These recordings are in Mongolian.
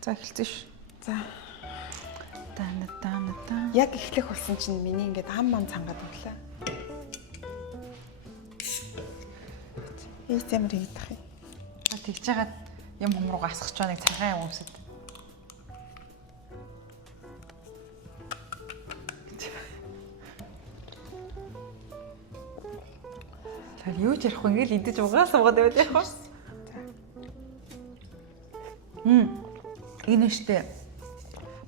За эхэлсэн ш. За. Тана. Яг эхлэх болсон чинь миний ингээд ам цангаад өглөө. Ийс ямар хийдэх юм. Тэгж жагаад юм хум руу гасгах ч нэг цагаан юм өмсөд. Тэр юу ч ярихгүй ингээл идэж угаа суугаад байвал яах вэ? Энэ штэ.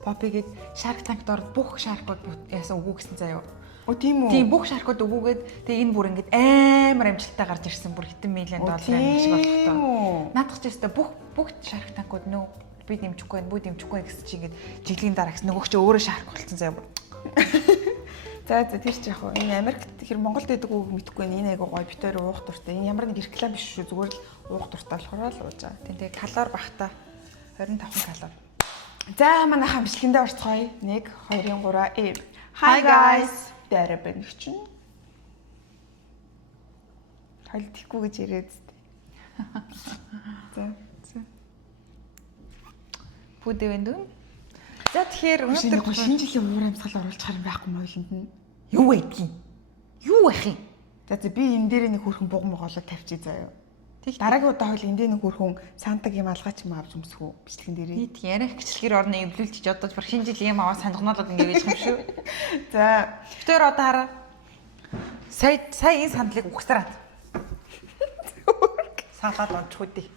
Попигээд Shark Tank-д орд бүх шаркууд яасан үгүй гэсэн заяа. Оо тийм үү? Тийм бүх шаркууд үгүйгээд тэгээ энэ бүр ингээд амар амжилттай гарч ирсэн. Бүр хэдэн миллион долларын шиг болохтой. Наадах ч ёстой бүх Shark Tank-ууд нөө би дэмжихгүй гэсэн чи ингээд жилийн дараа гэсэн нөгөөч өөрөө шарк болсон заяа. За тэр ч яг хөө энэ Америкт хэр Монголд байдаг үг мэдэхгүй энэ айгу гоё битээр уух дуртай. Энэ ямар нэг реклам биш шүү. Зүгээр л уух дуртай болохоор л ууж байгаа. Тэгээ калори багтаа 25 калори. За манайхаа бичлэгэндээ орцгоё. 1 2 3 Hi guys. Дэрбэн чинь. Толдихгүй гэж ирээд зү. За. Бүдэвэн дүү. За тэгэхээр өнөөдөр шинэ жилийн уур амьсгал оруулчихар юм байхгүй мойлонд нь. Юу байдгийг? Юу байх юм? За би энэ дээр нэг хөрхөн буган моголоо тавьчих заяа. Дараагийн удаа хойл эндээ нэг хөрхөн сантагийн малгайч юм авч өмсгөө бичлэгэн дээрээ. Нийт ярих гिचлэгээр орны эвлүүлчих одоо баг шинэ жилийн юм аваа санагнуулаад ингэ байж юм шүү. За битээр одоо хараа. Сая энэ сандлыг ухсараад. Сангалаад онцгүй дээ.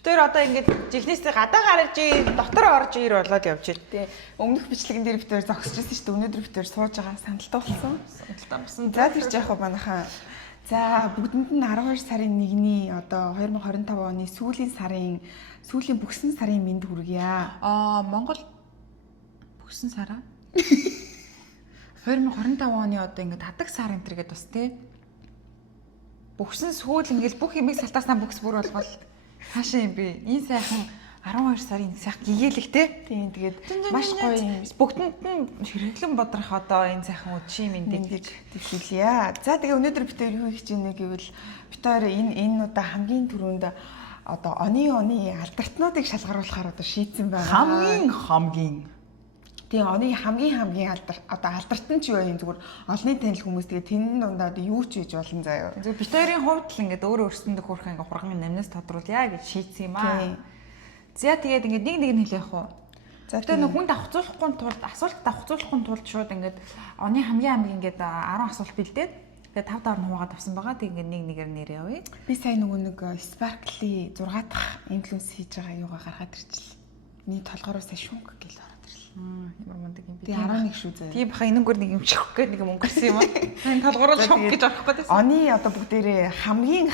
Битээр одоо ингэ жихнээсээ гадаа гарч дотор орж ир болоод явж дээ. Өмнөх бичлэгэн дээр битээр зогсож ирсэн шүү дээ. Өнөөдөр битээр сууж байгаа сандалтай болсон. Сандалтай болсон. За тэр ч яг манайхаа за бүгдэнд нь 12 сарын 1-ний одоо 2025 оны сүүлийн бүхсэн сарын мэнд хүргье. Монгол бүхсэн сараа 2025 оны одоо ингээд хадаг сар энэ төр гэдээ бас тий. Бүхсэн сүүл ингээд бүх юмыг салтааснаа бүхс бүр болгол хаашаа юм бэ? Энэ сайхан 12 сарын сайхан гэгээлэгтэй. Тийм тэгээд маш гоё юм. Бүгдэнд нь хэрэглэн бодрох одоо энэ сайхан өчийн мэндийг төвлөлье. За тэгээ өнөөдөр бид юу хийж ийнэ гэвэл бид энэ удаа хамгийн түрүүнд одоо оны алдартнуудыг шалгаруулахаар одоо шийдсэн байгаа. Хамгийн тийм оны хамгийн алдарт нь ч юу юм зүгээр олонний танил хүмүүс тэгээ тэн дундаа одоо юу ч хийж болно заяа. Зүгээр бид хоёрын хувьд л ингээд өөрөө өөрсөндөө хөрх ингээд хурган намнаас тодруулъя гэж шийдсэн юм аа. За тэгээд ингээд нэг нь хэлэх үү. За тэгээд хүнд асуулт давхцуулахгүй тулд шууд ингээд оны хамгийн ингээд 10 асуулт бэлдээд тэгээд 5 давар нуугаад авсан байгаа. Тэгээд ингээд нэг нэгээр нэр явъя. Би сайн нэг Sparkly 6 дахь инфлюенс хийж байгаа юугаа гаргаад ирчихлээ. Миний толгороо сая шүнг гэл ороод ирлээ. Ямар мундаг юм бэ? Би 11 шүү заяа. Тийм баха энэгээр нэг юм чихэх гээд нэг юм өнгөрсөн юм аа. Энэ толгороо шүнг гэж орох гээд байсан. Оны одоо бүгдээрээ хамгийн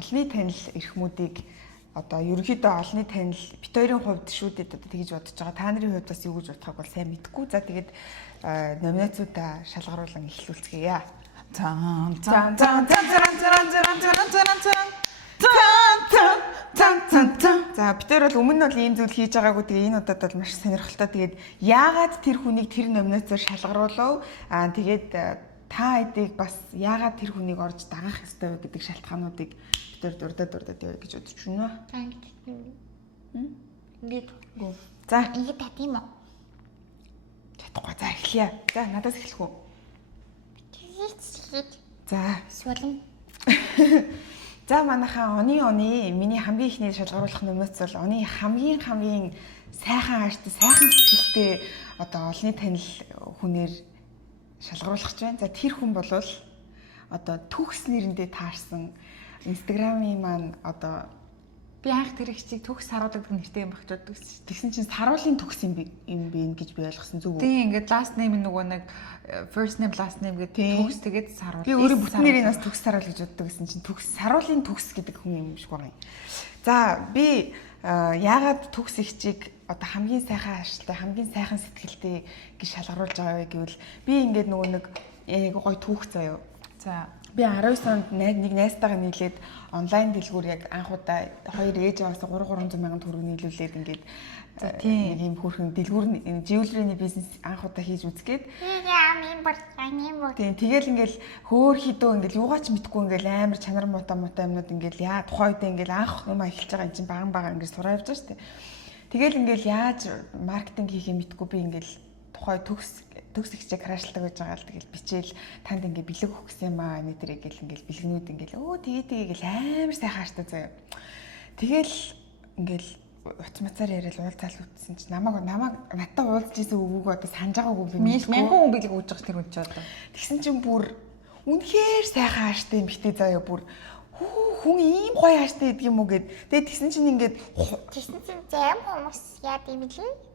олонний танил эрхмүүдийг одоо ерөнхийдөө олонний танил бит хоёрын хувьд шүү дээ одоо тэгж бодож байгаа. Та нарын хувьд бас юу гэж бодохыг бол сайн мэдэхгүй. За тэгээд номинацуудаа шалгаруулan эхлүүлцгээе. За бид нар бол өмнө нь бол ийм зүйл хийж байгаагүй. Тэгээ энэ удаад бол маш сонирхолтой. Тэгээд яагаад тэр хүнийг тэр номинацаар шалгаруулав? Тэгээд та хэдийг бас яагаад тэр хүнийг орж дагах ёстой вэ гэдэг шалтгаануудыг бид нар дурдаад явъя гэж бодож байна. За ингэ та тийм үү? Чадахгүй. За эхлэе. За надаас эхлэх үү? За эсвэл за манайхаа оны миний хамгийн ихний шалгаруулах номинац бол оны хамгийн сайхан ааштай сайхан сэтгэлтэй одоо олонний танил хүнээр шалгаруулах гэж байна. За тэр хүн бол одоо төгс нэрэндээ таарсан Instagram-ийн маань одоо би анх тэр ихчийг төгс саруулдаг нэртэй юм багтаад тэгсэн чинь саруулын төгс юм бэ гэж би ойлгосон зүг үү? Тийм ингээд last name нөгөө нэг first name last name гэдэг төгс тэгээд саруул. Би өөрөө бүтэн нэрийг бас төгс саруул гэж боддог гэсэн чинь төгс саруулын төгс гэдэг хүн юм шиг байна. За би яагаад төгс ихчийг одоо хамгийн сайхан ааштай хамгийн сайхан сэтгэлтэй гэж шалгаруулж байгаа вэ гэвэл би ингээд нөгөө нэг гоё түүх заяа. За Би 19 онд нэг найзтайгаа нийлээд онлайн дэлгүүр яг анх удаа 2 ээж аваас 300 мянган төгрөг нийлүүлээд ингээд нэг юм хөөрхөн дэлгүүр жиулрийн бизнес анх удаа хийж үзгээд тийм тэгэл ингээл хөөр хідөө ингээл юугаа ч мэдгүй ингээл амар чанар муутай юмнууд ингээл яа тухайн үед ингээл анх юм эхэлж байгаа юм чинь баган ингээд сураа явж байгаа шүү дээ. Тэгэл ингээл яаж маркетинг хийхээ мэдгүй би ингээл тухай төгс ихчээ крашлдаг байж байгаа л тэгэл бичээл танд ингээ бэлэг өгөх гэсэн юм аа нэтэрэг гэл ингээл бэлгнүүд ингээл тэгээ гэл амар сайхан хааштай заяа. Тэгэл ингээл уцмацаар яриад уулзаал үтсэн чи намайг надтай уулзж исэн өвөг одоо санаж байгаагүй би мянган хүн бэлэг өгж байгаа тэр хүн ч одоо. Тэгсэн чинь бүр үнэхээр сайхан хааштай юм битээ заяа бүр хүн ийм гоё хааштай гэдэг юм уу гэд. Тэгээ тэгсэн чинь займ хүмүүс яа гэм бэлээ.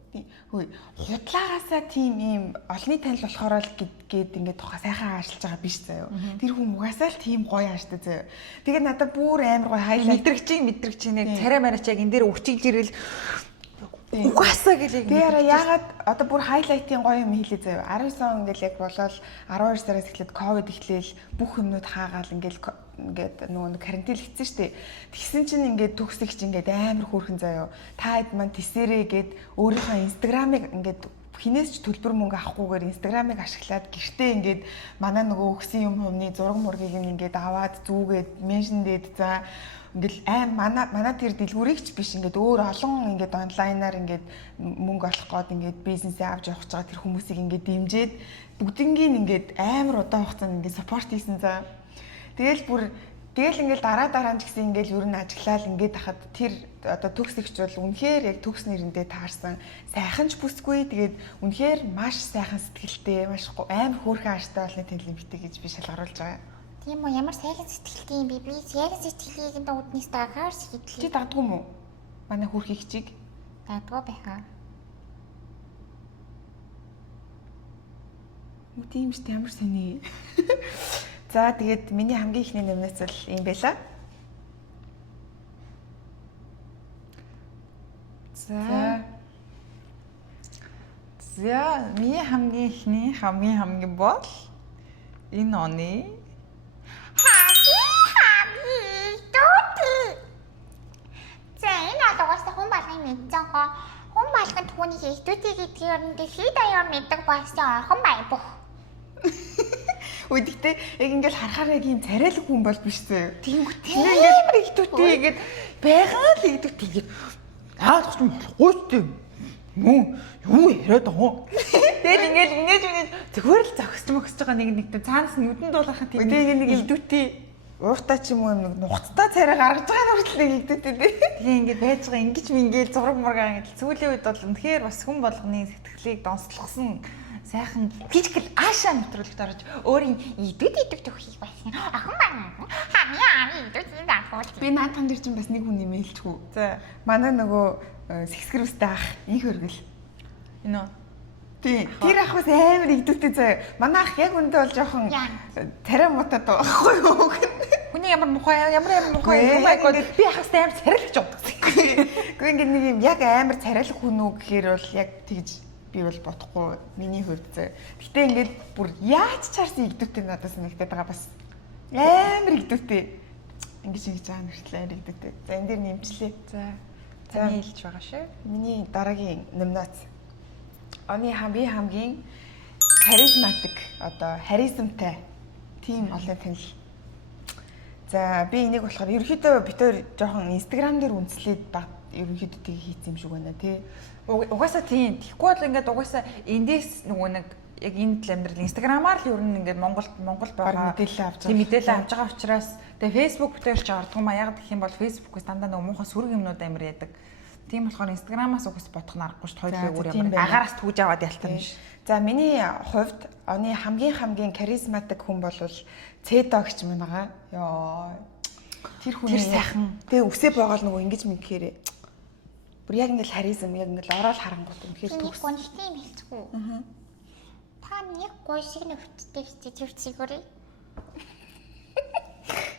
Хөөе худлаагаасаа тийм ийм олонний танил болохоор л гээд ингээд тухай сайхан хаашилж байгаа биш заяа. Тэр хүн угаасаа л тийм гоё хааштай заяа. Тэгээд надад бүр амар гоё хайлайт мэдрэгчийн яг царай мараач яг энэ дээр үрчилж ирэл угаасаа гэлээ. Тэр яагаад одоо бүр хайлайтын гоё юм хийлээ заяа. 19 он ингээл яг болоод 12 сараас эхлээд ковид эхлээл бүх юмнууд хаагаал ингээд нөгөө карантин хийсэн шүү дээ. Тэгсэн чинь ингээд төгсөх чинь ингээд амар хөөрхөн заяа. Та хэд маань тесэрээ гээд өөрийнхөө инстаграмыг ингээд хинээс ч төлбөр мөнгө авахгүйгээр инстаграмыг ашиглаад гэртээ ингээд манай нөгөө өгсөн юмны зураг мургийг ингээд аваад зүүгээд меншндээд за ингээл манай тэр дэлгүүрийг ч биш ингээд өөр олон ингээд онлайнаар ингээд мөнгө олох гээд ингээд бизнесээ авч явах гэж байгаа тэр хүмүүсийг ингээд дэмжиж бүгднгийн ингээд амар удаан хугацаанд ингээд саппорт хийсэн за. Тэгэл ингээл дараа нь ч гэсэн ингээл ер нь ажиглал ингээд хахад тэр одоо төгсөгч бол үнэхээр яг төгс нэрэндээ таарсан сайхан ч бүсгүй тэгээд үнэхээр маш сайхан сэтгэлтэй маш амар хөөрхөн ааштай олны танил эмэгтэй гэж би шалгаруулж байгаа. Тийм үү ямар сайхан сэтгэлтэй юм бэ? Би сайхан сэтгэлийг энэ өднөөс дагаар сэтгэлээ. Чи дагдгүй мүү? Манай хөөрхий хчиг дагдгүй байхаа. Үгүй тийм шүү дээ ямар сони. За тэгээд миний хамгийн ихний нэмнээс бол юм байла. За миний хамгийн ихний хамгийн бол энэ оны хүн болгон мэдсэн хоо хүн болгон түүний хийдүүтэй гэдгээр нь дэлхийд аяар мэддэг болсон орхон бай бүх. Үдэгтэй яг ингээл харахаар яг юм царайлаг хүн бол биш зөө. Тэнгүүт тийм ингээд ихтүүтэй ингээд байгаа л ихтүүтэй ингээд яах ч юм болохгүй ч юм. Мөн юу яриад байгаа. Тэгэл ингээд зүгээр л зогсож байгаа нэгтэй цаанаас нь нүдэн дуулахын тийм нэг ихтүүтэй ууртаа ч юм уу нэг нухацтай царай гаргаж байгаа нь хүртэл нэг ихтүүтэй дээ. Тэгээ ингээд байж байгаа ингэж мингээл зураг мургаа ингээд сүүлийн үед бол үнэхээр бас хүн болгоны сэтгэлийг донслогсон сайхан физикал аашаа нэвтрүүлэгт орж өөрийн идэвхтэй төхийг байсан. Охин маань хамгийн идэвхтэй дагуул. Би наатан дээр чинь бас нэг хүн нэмэлтгүй. За манай нөгөө сэхсгэрүүстэй ах инх өргөл. Энэ үү? Тий. Тэр ах бас амар идэвхтэй заяа. Манай ах яг үндэ бол жоохон царай мутаад байхгүй юу? Хүний ямар мухай юм аа. Би ахаас амар царайлж удаа. Гэхдээ ингээд нэг юм яг амар царайлах хүн үү гэхээр бол яг тэгж би бол бодохгүй миний хувьд зэ. Гэтэ ингээд бүр яаж чарсан игдүүтэй надад санагдаад байгаа бас амар игдүүтэй. Ингэж байгаа нэртлээ амар игдүүтэй. За энэ дээр нэмчлээ. За таны хэлж байгаа шүү. Миний дараагийн номинац. Оны хамгийн харизматик одоо харизмтай тим олон танил. За би энийг болохоор ерөөхдөө бид хоёр жоохон инстаграм дээр үнслээд баг ерөнхийдөө тийг хийсэн юм шиг байна тий. Угаасаа тийм. Тэгэхгүй бол ингээд угаасаа эндээс нөгөө нэг яг энэ амьдрал инстаграмаар л ер нь ингээд Монгол байгаа мэдээлэл авч байгаа учраас тэгээ фэйсбુક дээр ч ордог юм а. Яг гэх юм бол фэйсбુકээс дандаа нөгөө муухай сүрэг юмнууд амар яадаг. Тийм болохоор инстаграмаас угс бодох нь аргагүй шүү дээ. Хоёулаа өөр ямар агаараас түүж аваад ялтан биш. За миний хувьд оны хамгийн харизматик хүн бол Цэдогч мань байгаа. Йоо. Тэр хүний сайхан. Тэгээ үсээ байгаа л нөгөө ингэж мэдхээрээ. Бүр яг ингээл харизм яг ингээл ороод харангуут үнэхээр төгс. Гонхтой юм хэлцгүй. Та нэг гой шиг нөхдөдтэй төвцгөрэй.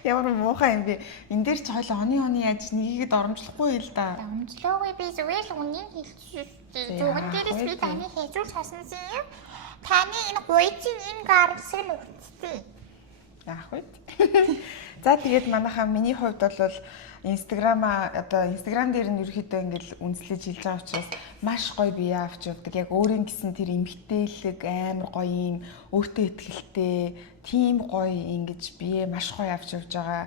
Ямар муухай юм бэ? Энд дээр ч хойлоо оны яаж нэгийг оромжлохгүй л да. Оромжлоогүй би зүгээр л үнийн хэлчихсэн. Зөвхөн дээрээс би таны хязуур сонсон юм. Таны энэ гойчийн энэ гарсаг нөхдөдтэй. Яах вэ? За тэгээд манайхаа миний хувьд бол Instagram дээр нь ерөөхдөө ингээл үнслэж хэлж байгаа учраас маш гоё бие авч явдаг. Яг өөрийн гэсэн тэр эмгтээлэг амар гоё юм өөртөө ихтэй тийм гоё ингэж бие маш гоё авч явж байгаа.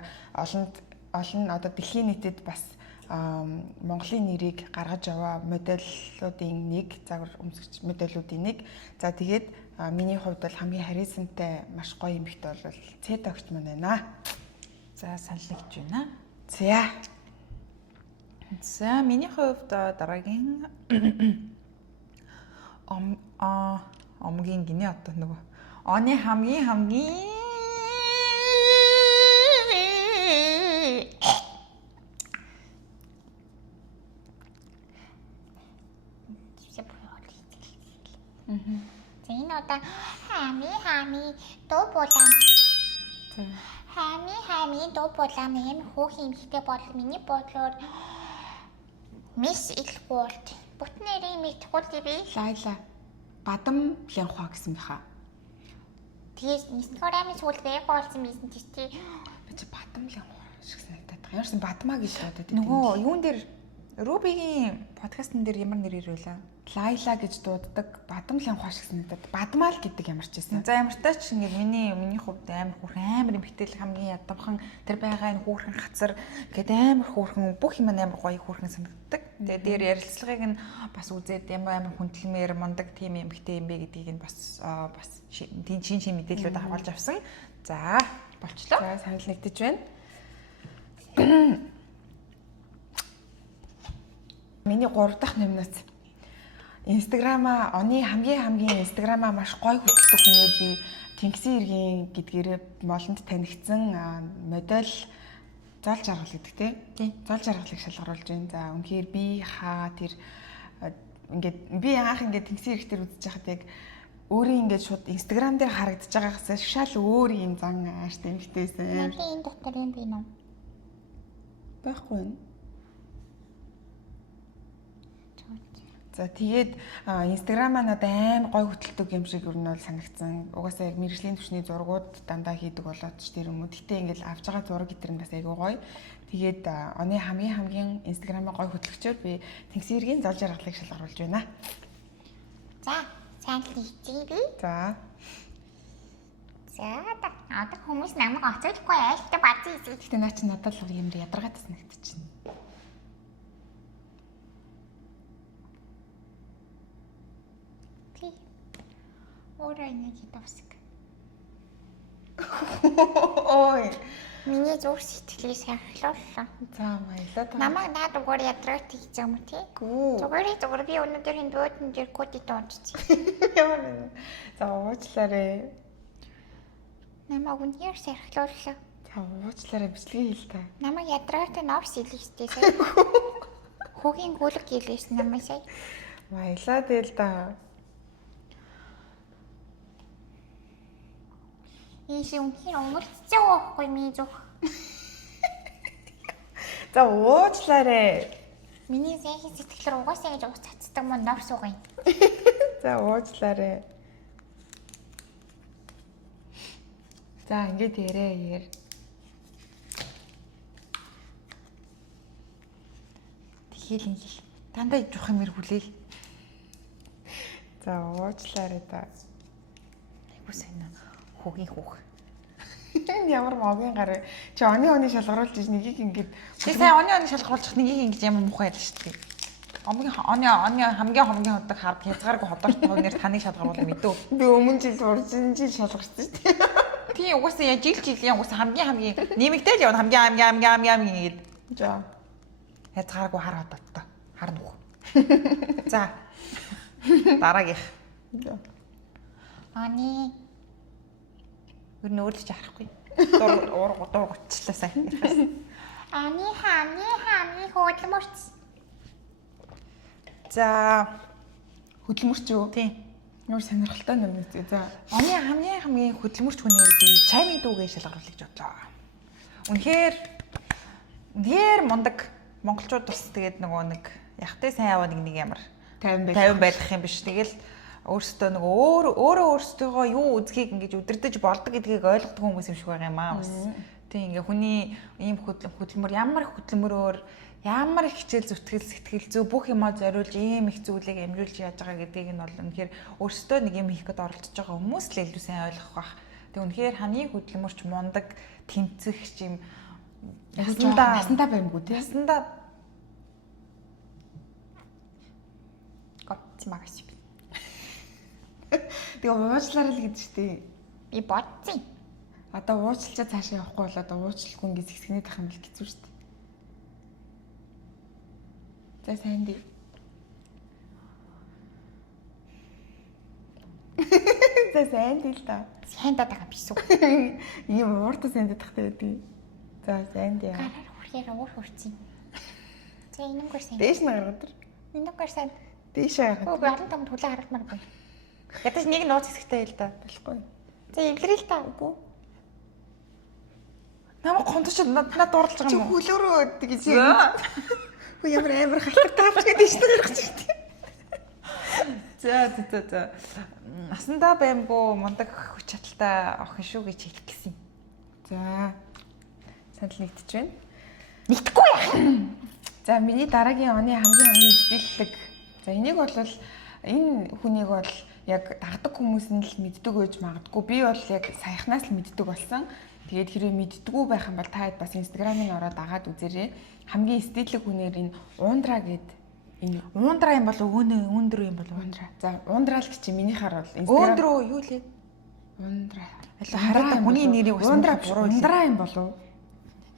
Олон одоо дэлхийн нийтэд бас Монголын нэрийг гаргаж аваа модельлуудын нэг, загвар өмсгч модельлуудын нэг. За тэгээд миний хувьд бол хамгийн харисантай маш гоё эмэгтэй бол Цэд огт маань байна. За саналж байна. За миний хувьд дараагийн омгийн гинэ одоо нөгөө оны хамгийн За энэ одоо хами дуу булам. Хами дуу булам юм хүүхэн эмэгтэй бол миний бодлоор Miss World. Бүтнээрийн мэдхүүл би Лайла Бадам Лянхуа гэсэн баха. Тэгээд Instagram-ийн сүүлд яг болсон байсан тий. Би чи Бадам Лянхуа шиг санагдаад байгаа. Ямарсан Бадмаа гэж бодоод идэв. нөгөө юун дээр Рубигийн подкастн дээр ямар нэрээр байлаа? Лайла гэж дууддаг Бадам Лянхуа шиг санагдаад Бадмаа л гэдэг ямар ч байсан. За ямар ч тач ингэ миний хувьд амар эмхтэл хамгийн ядамхан тэр байгаа энэ хүүхэн хацар гэдэг амар хүүхэн бүх юм амар гоё хүүхэн санагддаг. Тэгээ дээр ярилцлагыг нь бас үзээд амар хүндлэмээр мундаг тийм эмхтэй юм бэ гэдгийг нь бас тийм шин мэдээлэлүүд авалж авсан. За болчлоо. За санал нэгдэж байна. Миний 3 дахь номноос Инстаграма оны хамгийн Инстаграма маш гоё хөтэлдэг хүнээр би Тэнгисийн иргэн гэдгээрээ молонд танигдсан модель зол жаргал гэдэг тийм зол жаргалыг шалгаруулж байна. За үнэхээр би тэр ингээд би анх ингээд Тэнгисийн ирэг дээр үзэж байхад яг өөрийн ингээд шууд Инстаграм дээр харагдаж байгаагаас шал өөр юм зан ааштай эмэгтэйсэн. энэ дотор юм би нөө. Байхгүй юу? За тэгээд Инстаграм маань одоо амар гой хөтэлдэг юм шиг ер нь бол санагдсан. Угаасаа яг мэргэжлийн түвшний зургууд дандаа хийдэг болоод ч тэр юм уу. Гэтэ ингээл авж байгаа зураг гэтэр нь бас айгүй гоё. Тэгээд оны хамгийн Инстаграмаа гой хөтлөгчөөр би Тэнгисийн иргэн зол жаргалыг шалгаруулж байна. За, сайн л хийчихье би. За одоо хүмүүс намайг оцоолохгүй айлтаа базын эсэх. гэтэ наа чи надад л юм ядаргаад санагдчихна. Өөрөө нэг давсаг. Ой. Миний зүрх сэтгэлийг сахилууллаа. За баялаа. Намайг наад угаар ядрагт хийж байгаа юм тий. Зүгээр би өнөөдөр энэ бөөдөн дээр кодит уншчих. Ямар вэ? За уучлаарай. Намайг үнээр сахилууллаа. За уучлаарай бичлэгээ хэл та. Намайг ядрагт норс илээстэй сая. Хөгийн гүлэг илээсэн намайг сая. Баялаа тэгэл та. Ийш үнхээр өнгөрцөө байхгүй миний зүрх. За уучлаарай. Миний зэхий сэтгэлээр угаасаа гэж уус цацдаг мөн нор суугын. За уучлаарай. За ингэж ярэ. Тэхэл дандаа ижих юм хүлээл. За уучлаарай та. Айгуу сайн хүүгийн хүүх. Ямар могийн гар. Чи оны шалгаруулж иж нэгийг ингэж чи сайн оны шалгаруулчих нэгийг ингэж ямар муухай ялж штеп. Оны хамгийн ходог хард хязгааргүй ходоортой хувнэр таныг шалгаруулах мэдөө. Би өмнө жил уржин жил шалгарсан шүү дээ. Тий угаасаа жилийн угаасаа хамгийн нэмэгдээл явна хамгийн гээд. За. Хязгааргүй хар ходооттой. Хар нүх. За. Дараагийнх. Ани Юу нөөлж харахгүй. Дургучлаа сайн. Ани хөдөлмөрч. За хөдөлмөрч юу? Тийм. Ямар сонирхолтой юм бэ? За. Оны хамгийн хөдөлмөрч хүнээр би чайны дүүгээ шалгаруулах гэж бодлоо. Үнэхээр мундаг монголчууд бас тэгээд нөгөө нэг яхтай сайн яваа нэг ямар 50 байх юм биш. Тэгэл өөрсдөө нөгөө өөрөө өөрсдөө юу үзхийг ингэж өдөрдөж болдог гэдгийг ойлгодог хүмүүс юм шиг байгаа юм аа бас. Тийм ингээ хүний ийм хөдөлмөр ямар хөдөлмөрөөр ямар их хичээл сэтгэл зүй бүх юмаа зориулж ийм их зүйлийг амжуулж яаж байгаа гэдгийг нь бол үнэхээр өөрсдөө нэг юм хийхэд оролдож байгаа хүмүүс л илүү сайн ойлгох бах. Тэг үнэхээр ханы хөдөлмөрч мундаг тэмцэгч юм насандаа баймгүй тийм. Насандаа Магас. Тэгээ уучлаарай л гэдэг штеп. Би бодсон. Одоо уучлалчаа цаашаа явахгүй бол одоо уучлалгүй ингэ зэгсгэнээд ах юм бол хэцүү штеп. За сайн дээ. За сайн дээ л та. Сайн даа биш үү? Ийм ууртаа сайн дадахтай байдаг. За сайн дээ. Гараар хүрхээр уур хүрцэн. За энэмгээр сайн. Дээш нь гаргадаг. Энэмгээр сайн. Дээшээ гаргадаг. Өө би олон том түлээ харуулмаар байна. Ядаж нэг нууц хэсэгтэй л да. Болохгүй. За эвлэрэл та. Үгүй. намайг гонтож надад дурлаж байгаа юм уу? Хөлөөрөө гэж юм. Хөө ямар амар халтартай авч гэдэг чинь гаргаж ирдээ. За. Насандаа баймгүй мундаг хүч чадалтай охин шүү гэж хэлэх гэсэн. За. Санал нэгтэж байна. Нэгтгэхгүй яах. За миний дараагийн оны хамгийн сэтгэллэг. За энийг бол энэ хүнийг бол яг дагдаг хүмүүс нь л мэддэг байж магадгүй. Би бол яг саяхнаас л мэддэг болсон. Тэгээд хэрвээ мэддэггүй байх юм бол та бас Instagram-ыг ороод дагаад үзээрэй. Хамгийн сэтгэллэг хүнээр энэ Ундра гэд энэ Ундра юм болов өндөр юм болов? Ундра. За Ундра л чи минийхаар бол Instagram өндрөө юу лээ? Ундра. Хараад хүний нэрийг бас буруу Ундра юм болов?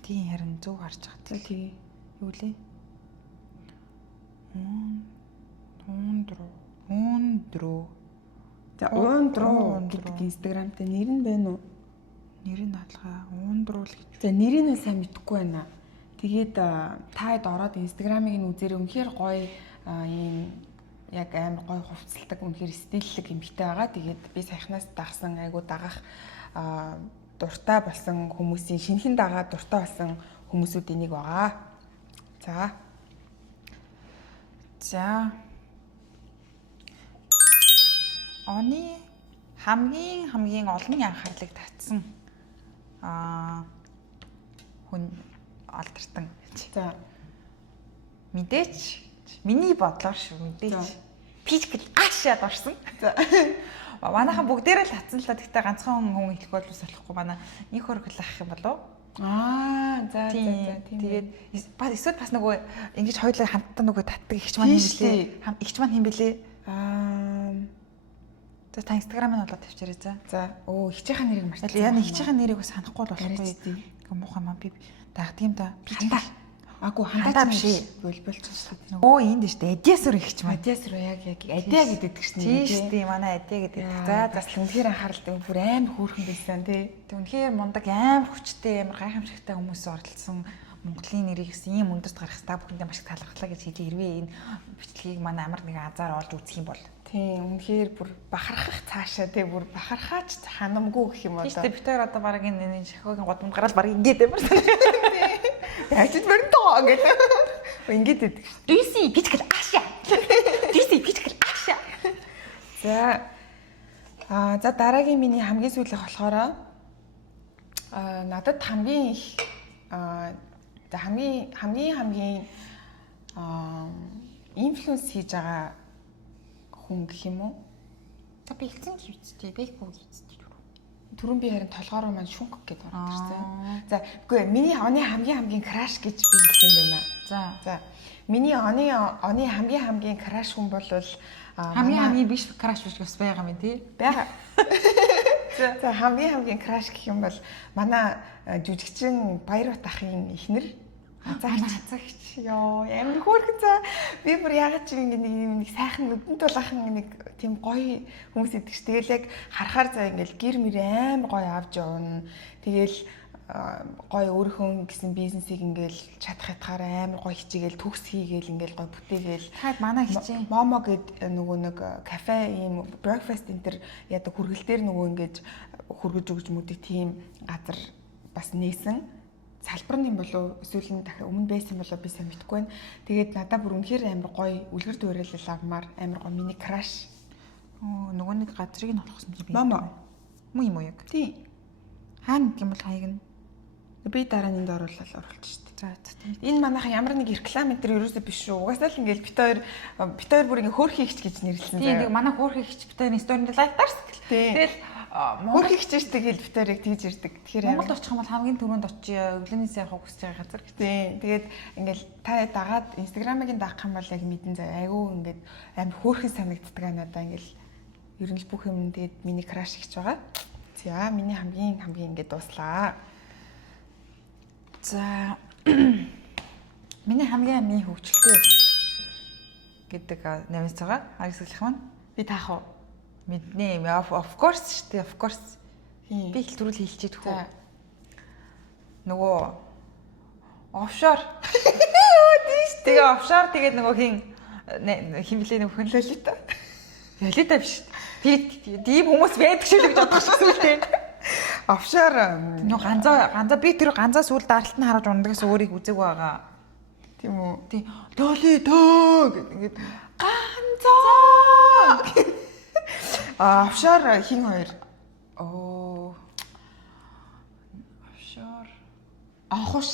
Тийм харин зөв харж байгаа. Тэгээ юу лээ? Ундроо. За Ундроо гэдэг Instagram-тэй нэр нь байна уу? Нэр нь хаалгаа Ундруу л гэж. За нэрийг нь сайн мэдэхгүй байна. Тэгээд таад ороод Instagram-ыг нь үзээрэй. Үнэхээр гоё ийм яг амар гоё хувцалдаг, үнэхээр стиллэг эмэгтэй байгаа. Тэгээд би саяхнаас дагсан айгу дагах дуртай болсон хүмүүсийн шинхэн дагаад дуртай болсон хүмүүсүүдийн нэг байгаа. За. Оны хамгийн олон анхаарлыг татсан хүн алдартан. За. Мэдээч миний бодлоор шүү мэдээч. Пичгэл ашаад орсон. За. Манайхан бүгдээрээ л татсан л та. Гэхдээ ганцхан хүн хэлэх бол ус болохгүй. Манай нэг хөргөл ах юм болов? За. Тэгээд эсвэл бас нөгөө ингэж хоёулаа хамтдаа нөгөө татдаг ихч маань юм билээ. Ихч маань юм билээ. За та Instagram-ыг болоод тавьчаарай за. За. Хичээхэн нэрийг мартсан. Яа нэг хичээхэн нэрийг бас санахгүй болохгүй. Ингээ муухай маа би дагдаг юм да. Хандаа. Хандаа биш. Болчихсон. Энд дээ шүү дээ. Адиасүр ихч маань. Адиасүр яг адиа гэдэг чинь. Тийм шүү дээ. Манай адиа гэдэг. За үнэхээр анхааралтай бүр амар хөөрхөн байсан тий. Тэг үнэхээр мундаг амар хүчтэй амар гайхамшигтай хүмүүс оролцсон. Монголын нэрийг ийм өндөрт гаргах та бүхэндээ маш их талархлаа гэж хэлээ. Хэрвээ энэ бичлэгийг манай амар нэг азар олж үзэх юм бол тийм үнэхээр бүр бахархах цаашаа тий бүр бахархаач ханамгүй гэх юм одоо. Тийш бид хоёр одоо баг энэ шахогийн годамд гараад баг ингээд ямар санаа. Яачд барин тоо гэдэг. Ингээд байдаг шүү. Дүйси бичгэл аашаа. Дүйси бичгэл аашаа. За дараагийн миний хамгийн сүүлийнх болохоор надад хамгийн их хамгийн инфлюенс хийж байгаа хүн гэх юм уу? За би хэлсэн хэвчээ, бэйкгүй хийчихсэн. Түрүүн би харин толгоороо маань шүнх гэдээ ороод ирсэн. За үгүй миний оны хамгийн краш гэж би хэлсэн байна. За миний оны хамгийн краш хүн бол хамгийн биш краш биш бас байгаа юм тий. Бага. За хамгийн краш гэх юм бол манай жүжигчин Баярбат ахын эхнэр Азаагч ёо амар хөөрхөн за би бүр ягаад ч нэг сайхан нүдэнд тулаахан нэг тийм гоё хүмүүс идэг ш. Тэгэл яг харахаар за ингээл гэр мэр амар гоё авч явна. Тэгэл гоё өөрхөн гэсэн бизнесийг ингээл чадах ятгаар амар гоё хичээгээл төгс хийгээл ингээл гоё бүтээгээл таад манай хичээ Момо гэд нөгөө нэг кафе ийм breakfast энтер яадаг хүргэл дээр нөгөө ингээд хүргэж өгж мүдэг тийм газар бас нээсэн. Салбар юм болов эсвэл нь дахиад өмнө байсан болов би сайн мэдэхгүй байна. Тэгээд надад бүр үнэхээр амар гоё үлгэр дуурайл авмаар амар гоё миний краш. Нөгөө нэг газрыг нь олгосон юм би. Мамо. Муу юм уу яг? Тий. Хаана гэмэл хаяг нь? Би дараа нь энд оруулаад шүү дээ. За. Энэ манайхан ямар нэг реклам энэ төр ерөөсөө биш шүү. Угаасаа л ингээл бит хоёр бүр ингээ хөөрхий ихч гэж нэрлсэн. Тийм нэг манай хөөрхий ихч бит хоёрын сторинд лайктаарс. Тэгэл хөөрхий ихч штэ гэл бит хоёрыг тэгж ирдэг. Тэгэхээр Монголд очих юм бол хамгийн түрүүнд очие өглөөнөөс явах хүсэж байгаа газар. Тийм. Тэгээд ингээл та дагаад инстаграмыг даах юм бол яг мэдэн зав. Айгүй ингээд амар хөөрхий санагддаг надаа ингээл ер нь л бүх юм тэгээд миний краш ихч байгаа. За миний хамгийн ингээд дуслаа. За миний хамгийн хөвгчлөлтэй гэдэг нэмс байгаа. Харагдах маань Би таах уу? Мэднэ. Of course шүү дээ. Of course. Би их түрүүл хэлчихэд хөө. Нөгөө офшор. Тэгээ офшор тэгээд нөгөө хин блэ нөгөө Лолита. Лолита биш. Тийм хүмүүс байдаг шүү гэж бодох шүү дээ. Офшор Нөгөө ганзаа би тэр ганзаа сүүл даралтан хараж ундагс өөрийг үзэг байгаа. тийм үү? Тийм. Лолита гэдэг ганзаа. Офшор хин хоёр. Офшор. Анхуш.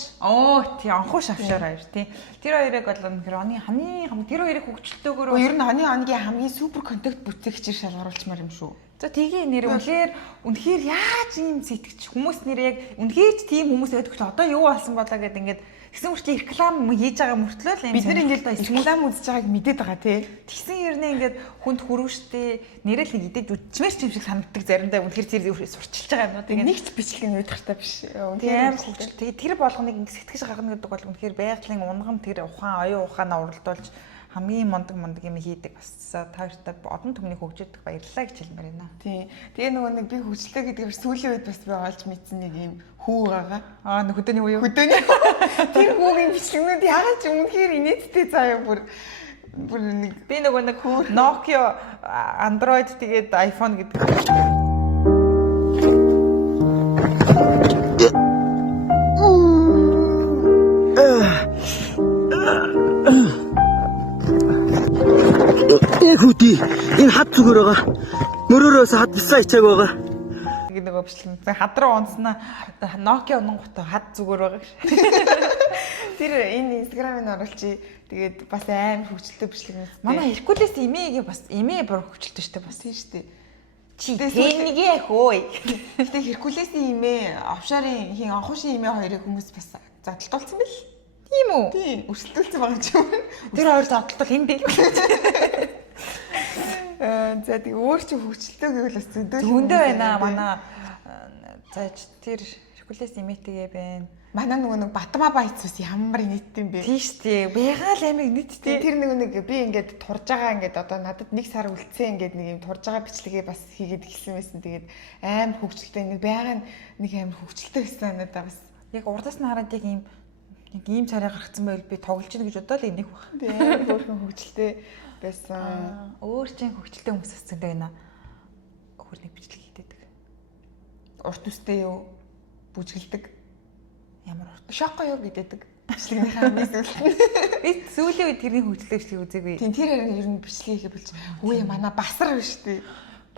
Тий анхуш офшор хоёр тий. Тэр хоёрыг бол өнөхөр оны хамгийн тэр хоёрыг хөгжилтөөгөөр Ер нь оны хамгийн супер контакт бүтээгчээр шалгаруулчмаар юм шүү. За тгийн нэр үнэхээр яаж ийм сэтгэж хүмүүс нэр яг үнэхээр ч тийм хүмүүс байдаг ч одоо юу болсон болоо гэдэг ингээд тэгсэн мөртлөө реклам хийж байгаа мөртлөө л бид нар ингээд реклам үзэж байгааг мэдээд байгаа тий. Тэгсэн ернээ ингээд хүнд хүрүүштэй нэрэл нэг идэж үдчмээр ч юм шиг санагддаг заримдаа үнэхээр тэр сурчилж байгаа юм уу тэгээд нэг ч бичлэг нь үүдхартай биш. Үнэхээр хөвгөл тэгээд тэр болгоныг ингээд сэтгэж гаргана гэдэг бол үнэхээр байгалийн унгам тэр ухаан оюун ухаанаа уралдуулж хамгийн мундаг юм хийдэг бас та хоёртай одон түмнийг хөгжүүлдэг баярлалаа гэж хэлмээр байна. Тий. Тэгээ нөгөө нэг би хөгжлөө гэдгээр сүүлийн үед бас би олж мэдсэн нэг юм хүү байгаа. Хөдөөний үе юу? Хөдөөний. Тэр хүүгийн бичлэгнүүд яагаад ч үнэхээр инээдтэй заяа бүр нэг би нөгөө нэг Nokia Android тэгээд iPhone гэдэг. Хүүти энэ хад зүгээр байгаа. Мөрөөрөөс хад бисаа ичээг байгаа. Тэгээд нөгөө бичлэг хад руу онцноо Nokia унгуутай хад зүгээр байгаа гэж. Тэр энэ инстаграмыг оруулчих. Тэгээд бас амар хөгжилтэй бичлэгнээс. Манай Hercules имээгээ бас имээ бүр хөгжилтэй штэ бас тийм штэ. Чи тэнийгээ хөөе. Гэтэ Hercules-ийн имээ, офшорын хин анхуушийн имээ хоёрыг хүмүүс бас задлуулсан бэл. Тийм үү? Тийм. Өрсөлдүүлсэн байгаа ч юм. Тэр хоёр задлтал энд дээ. За тэг өөр чи хөгжилтэй гэвэл бас зөндөө байна манай. За тэр Hercules имээтэйгээ байна. Манай нөгөө нэг Батма Баяцус ямар нийттэй юм бэ? Тийш тий. Байгаал амиг нийттэй. Тэр нэг би ингээд турж байгаа ингээд одоо надад нэг сар үлдсэн ингээд нэг юм турж байгаа бичлэгээ бас хийгээд эхэлсэн байсан. Тэгээд амар хөгжилтэй нэг байгаа нэг амар хөгжилтэй байсан надад бас. Яг урдаас нь хараад яг ийм царай гаргацсан байвал би тоглож ийн гэж бодоод энийг баг. Тийм өөрхөн хөгжилтэй байсан. Өөр чин хөгжилтэй хүмүүс асцсан байна. Өөр нэг бичлэг хийдэг. Урт үстэй юу? Бүжгэлдэг. Ямар урт. Шоко юу гэдэг. Бичлэгнийхээ мэдээлэл. Би сүүлийн үед тэрний хөгжилтэй бичлэг үзээгүй. Тийм тэр харин ер нь бичлэг хийгээ болж. Үе манай басар биш үү?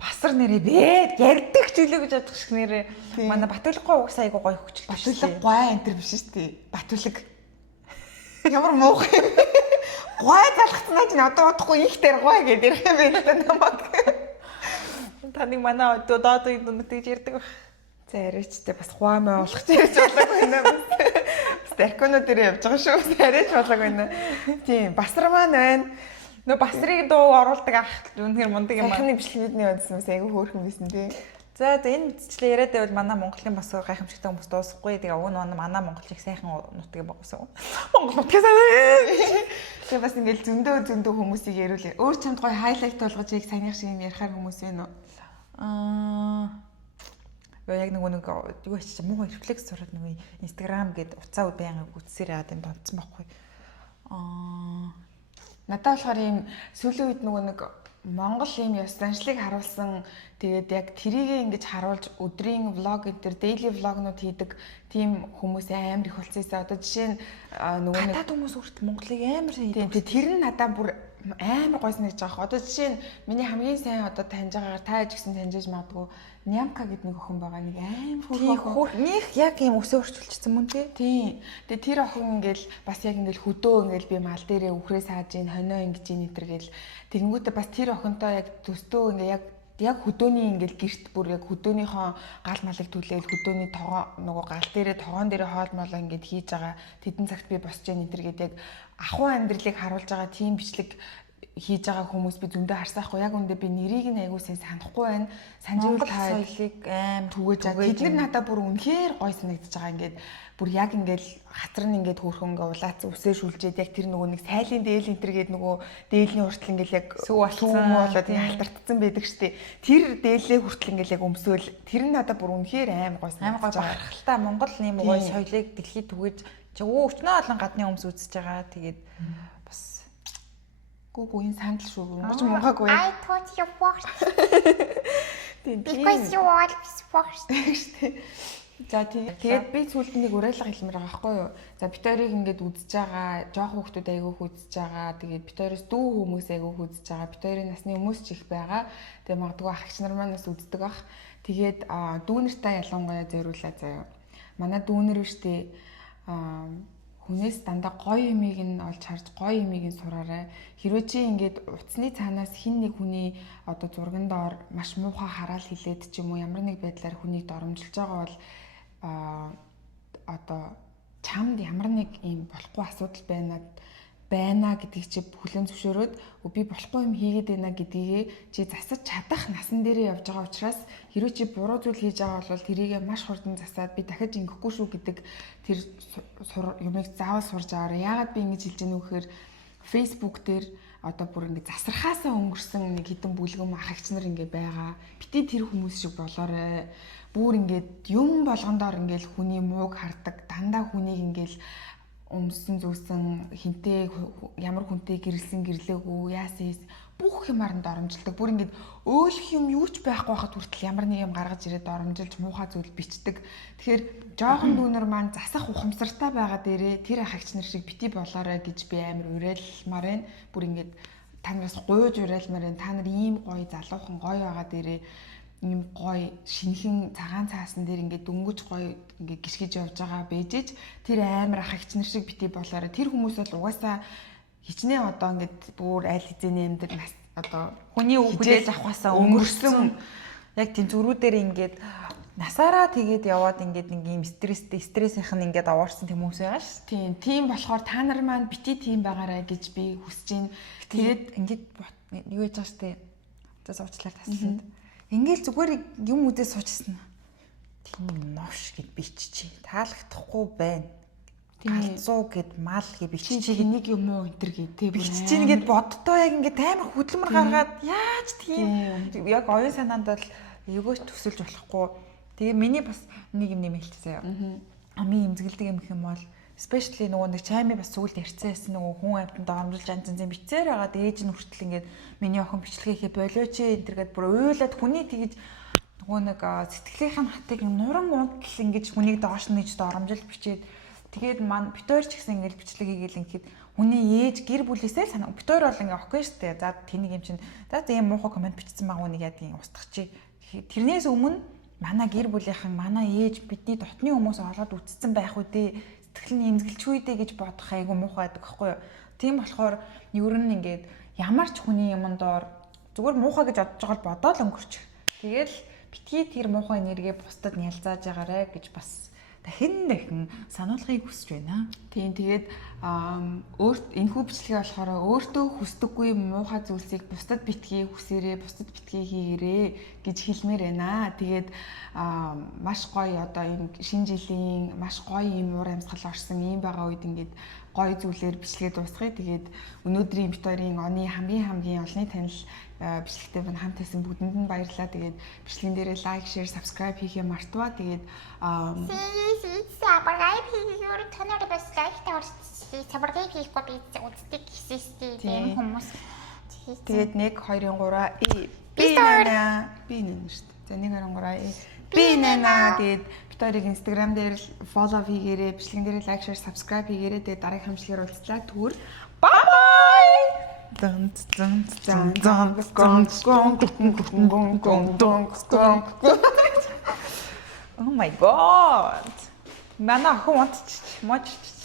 Басар нэрээ бэ? Ярддаг ч үлээ гэж бодох шиг нэрээ. Манай Батүлгой угсаа айгу гоё хөгжилтэй. Батүлэг гой энэ төр биш үү? Батүлэг. Ямар муухай юм. Гой залхацнаа ч одоо удахгүй их дээр гой гэдэг ярих юм байна та намайг. Таныг манай доод үед тэгж ярддаг байх. За арайчтай бас хуамаа болох ч ярьж болоог байна. Старконо дээр явж байгаа шүү. Арайч болоог байна. Тийм, басар маань байна. Нөө басрыг дуу оруулдаг ах үнэхээр мундаг юм байна. Сайхны бичлэгүүдний онцноос айгүй хөөрхөн байсан тий. За энэ бичлэг яриад байвал манай Монголын бас гайхамшигтай хүмүүс дуусахгүй. Тэгээ уг нь манай монголчууд сайхан нутгийг байгуулсан. Монгол нутгийг сайн. Тэгээ бас ингээл зөндөө хүмүүсийг яриулээ. Өөр чамд гоё хайлайт болгож яг саяных шиг юм ярихаар хүмүүс байна уу? Яг нэг юу ачиж муу рефлекс сураад нэг Instagram гээд уцаа байнга гүтсээр яад юм донцсон байхгүй. Надад болохоор ийм сүүлийн үед нэг Монгол ийм ёс заншлыг харуулсан тэгээд яг тэрийг ингэж харуулж өдрийн влог энэ daily vlog-нууд хийдэг тийм хүмүүс амар их болцсон. Одоо жишээ нь нөгөө нэг гадаад хүмүүс өөрт Монголыг амар хийдэг. Тэр нь надад бүр амар гой санагдаж байгаа. Одоо жишээ нь миний хамгийн сайн одоо таньж байгаагаар та ч гэсэн таньжиж магадгүй Нямка гэдэг нэг охин байгаа. Нэг амар нөх яг юм өсөө орчуулчихсан мөн тий. Тийм. Тэгээ тэр охин ингээл бас яг ингээл хөдөө ингээл би мал дээрээ үхрээ сааж ийн хонио ингэж ийн нэтэр гэл тэгэнгүүтээ бас тэр охинтой яг төстөө ингээ яг хөдөөний ингээл гэрт бүр яг хөдөөнийхөө гал малыг түлээл хөдөөний тогоо нөгөө гал дээрээ тогоон дээрээ хоол молоо ингээд хийж байгаа тэдэн цагт би босч ийн нэтэр гээд яг ахуй амьдралыг харуулж байгаа тийм бичлэг хийж байгаа хүмүүс би зөндөө харсаахгүй яг үндэ би нэрийг нь айгуу сайн санахгүй байна. Санживл соёлыг аим түгэж тэд нар надад бүр үнэхээр гой санагдаж байгаа ингээд бүр яг ингээд хатар нь ингээд хөөрхөн ингээ улаац үсээ шүлжээд яг тэр нөгөө нэг сайлын дээл энтергээд нөгөө дээлний хүртэл ингээд яг сүү болоод халтартцсан байдаг штеп. Тэр дээлээ хүртэл ингээд яг өмсөөл тэр нь надад бүр үнэхээр аим гой санагдаж байгаа. Бахархалтай Монгол ийм гой соёлыг дэлхийд түгэж өчнөө олон гадны хүмүүс үзэж байгаа. Тэгээд бас гүү энэ сандал шүү. Моч мунгаагүй. I thought you first. Because you always first. За тэгээд би сүүлд нэг уриалга хэлмээр байгаа байхгүй юу. За битэрийг ингээд үзэж байгаа, жоох хүүхдүүд айгүйх үзэж байгаа. Тэгээд битэрээс дүү хүмүүс айгүйх үзэж байгаа. Битэрийн насны хүмүүс ч их байгаа. Тэгээд магадгүй ах нар манаас үздэг бах. Тэгээд дүүнэртээ ялангуяа зориулаа заяа. Манай дүүнэр биштэй хүнээс дандаа гоё юмыг нь олж харж гоё юмыг нь сураарай. Хэрвээ чи ингээд утасны цаанаас хин нэг хүний одоо зурган доор маш муухай хараал хилээд ч юм уу ямар нэг байдлаар хүнийг доромжилж байгаа бол одоо чамд ямар нэг юм болохгүй асуудал байна гэдгийг чи хүлээн зөвшөөрөөд би болохгүй юм хийгээд байна гэдгийг чи засаж чадах насан дээрээ явж байгаа учраас хэрвээ чи буруу зүйл хийж байгаа бол тэрийг маш хурдан засаад би дахиж ингэхгүй шүү гэдэг тэр юмыг заавал сурж аваарай. Яагаад би ингэж хэлж байгаа вэ гэхээр Facebook дээр одоо бүр ингэ засархаасаа өнгөрсөн нэг хідэн бүлгэн ах эгч нар ингэ байгаа. Бити тэр хүмүүс шиг болоорой. Бүр ингээд юм болгондоор ингээл хүний мууг хардаг, дандаа хүнийг ингээл өмсөн зүүсэн хинтээ ямар хүнтэй гэрэлсэн гэрлээгүй яасан бүх юмар нь доромжилдаг. Бүр ингээд өөлөх юм юу ч байхгүй хахад хүртэл ямар нэг юм гаргаж ирээд доромжилж муухай зүйл бичдэг. Тэгэхээр жоохон дүүнер маань засах ухамсартай байгаа дээрээ тэр ах эгч нар шиг бити болоорой гэж би амар уриалмаар байна. Бүр ингээд та нараас гуйж уриалмаар байна. Та нар ийм гоё залуухан гоё байгаа дээрээ ийм гоё шинхэн цагаан цаасан дээр ингээд дөнгөж гоё ингээд гიშгэж явж байгаа бэжэж тэр амар ах эгч нар шиг бити болоорой. Тэр хүмүүс бол угаасаа хичнээн одоо ингээд бүр аль хэзээний амьдрал нас одоо хүний хүлээж авахаасаа өнгөрсөн яг тийм зүрүүдээр ингээд насаараа тэгээд яваад ингээд нэг юм стрессийнх нь ингээд аваарсан тийм хүмүүс байгаа ш. Тийм болохоор та нар маань бити тийм байгаарай гэж би хүсэж байна. Тэгээд ингээд юу яаж байгаа штэ. За суучлаар таслаад. Ингээл зүгээр юм үзээ суучсан. Тийм новш гэд биччихээ. Таалагдахгүй байна. Галзуу гэд мал гэ биччихээ. Нэг юм уу энтер гэдэг биччихээ гэд боддоо яг ингээд амар хөдөлмөр гаргаад яаж тийм яг оюун санаанд бол өгөөч төсөлж болохгүй. Тэгээ миний бас нэг юм нэмэлтсэе. Амийн имзгэлдэг юм гэх юм бол especially нөгөө нэг чаймын бас сүгэлд ярьцсан нөгөө хүн амьтанд доромжилж анцэн бичээр байгаа ээж нь хүртэл ингээд миний охин бичлэгээ хийе болооч энтергээд бүр уйлаад хүний тэгж нөгөө нэг сэтгэлийнх нь хатыг нуран унтал ингэж хүнийг доош нь нэж доромжилж бичээд тэгээд маань битээр ч гэсэн ингээд бичлэг хийгээл ингээд хүний ээж гэр бүлээсээ л санаа битээр бол ингээд охин штэ за тэнийг юм чинь за ийм муухай комент бичсэн байгаа үнийг яадгийн устгах чи тэрнээс өмнө манай гэр бүлийнхэн манай ээж бидний дотны хүмүүс олоод үтцсэн байх үдээ сэтгэл нь имзгэлчгүй дээ гэж бодох айгу муухай байдаг байхгүй юу. Тийм болохоор ер нь ингээд ямар ч хүний юмн доор зүгээр муухай гэж бодож байгаа бол бодоол өнгөрчих. Тэгэл битгий тэр муухай энерги бусдад нялзааж байгаарэ гэж бас дахин сануулгыг хүсэж байна. Тийм тэгээд өөрт энэхүү бичлэгээ болохоор өөртөө хүсдэггүй муухай зүйлсийг бусдад битгий хүсээрээ, бусдад битгий хийгээрээ гэж хэлмээр байна. Тэгээд маш гоё одоо энэ шинэ жилийн маш гоё юм уур амьсгал орсон юм байгаа үед ингээд гоё зүйлээр бичлэгээ дуусгая. Тэгээд өнөөдрийн битэрийн оны хамгийн олонний танил бичлэгтэй байна хамт байсан бүгдэнд нь баярлалаа. Тэгээд бичлэгэн дээрээ лайк, шеэр, subscribe хийхээ мартаваа. Тэгээд subscribe хийгээр танаар бас лайктай орчихсон. Subscribe хийхгүй би үздэг хийстэй тийм хүмүүс. Тэгээд 1 2 3 би нана шүү дээ. За 1 2 3 би нана тэгээд битэрийг Instagram дээр follow хийгээрэй, бичлэгэн дээрээ лайк, шеэр, subscribe хийгээрэй. Тэгээд дараагийн хамтлагаар уулзлаа. Түр. Bye bye. Oh my god. Манай охин унтчих, можчих.